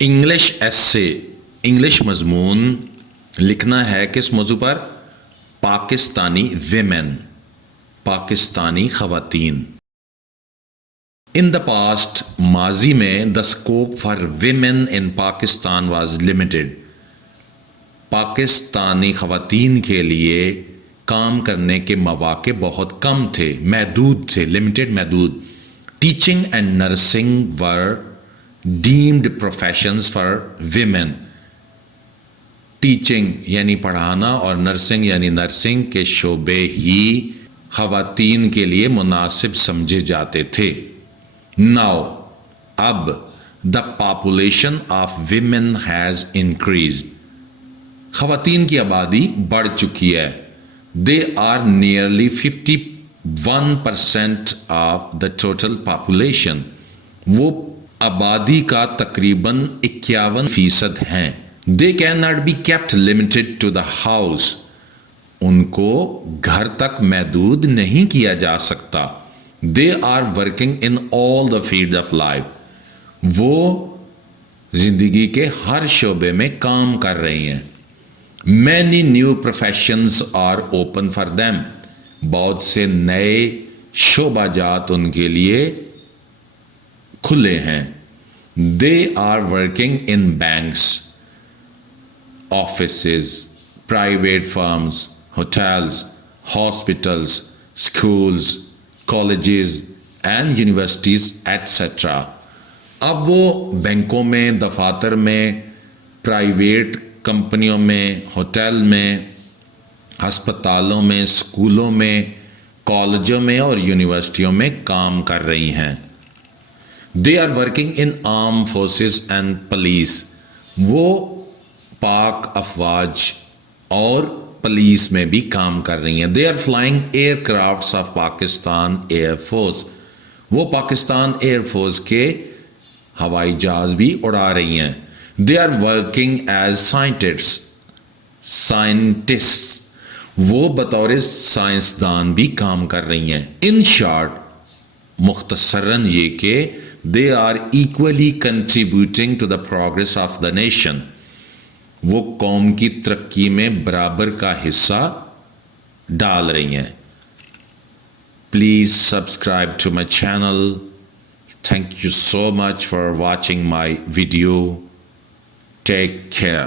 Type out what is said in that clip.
English ایسے، English مضمون لکھنا ہے کس موضوع پر؟ پاکستانی ویمن، پاکستانی خواتین۔ ان دا پاسٹ، ماضی میں، the scope for women in Pakistan was limited, Pakistani خواتین کے لیے کام کرنے کے مواقع بہت کم تھے، محدود تھے، لمیٹڈ، محدود۔ Teaching and nursing were deemed professions for women, teaching یعنی پڑھانا اور نرسنگ یعنی نرسنگ کے شعبے ہی خواتین کے لیے مناسب سمجھے جاتے تھے۔ ناؤ، اب، the population of women has increased, خواتین کی آبادی بڑھ چکی ہے۔ They are nearly 51% of the total population, وہ آبادی کا تقریباً 51% ہیں۔ They can not be kept limited to the house, ان کو گھر تک محدود نہیں کیا جا سکتا۔ They are working in all the field of life, وہ زندگی کے ہر شعبے میں کام کر رہی ہیں۔ Many new professions are open for them, بہت سے نئے شعبہ جات ان کے لیے کھلے ہیں۔ They are working in banks, offices, private firms, hotels, hospitals, schools, colleges and universities etcetera. اب وہ بینکوں میں، دفاتر میں، پرائیویٹ کمپنیوں میں، ہوٹل میں، ہسپتالوں میں، اسکولوں میں، کالجوں میں اور یونیورسٹیوں میں کام کر رہی ہیں۔ They are working in arm forces and police, وہ پاک افواج اور پولیس میں بھی کام کر رہی ہیں۔ They are flying aircrafts of Pakistan air force, وہ پاکستان ایئر فورس کے ہوائی جہاز بھی اڑا رہی ہیں۔ They are working as scientist, وہ بطور سائنسدان بھی کام کر رہی ہیں۔ ان شارٹ، مختصراً یہ کہ they are equally contributing to the progress of the nation, وہ قوم کی ترقی میں برابر کا حصہ ڈال رہی ہیں۔ Please subscribe to my channel. Thank you so much for watching my video. Take care.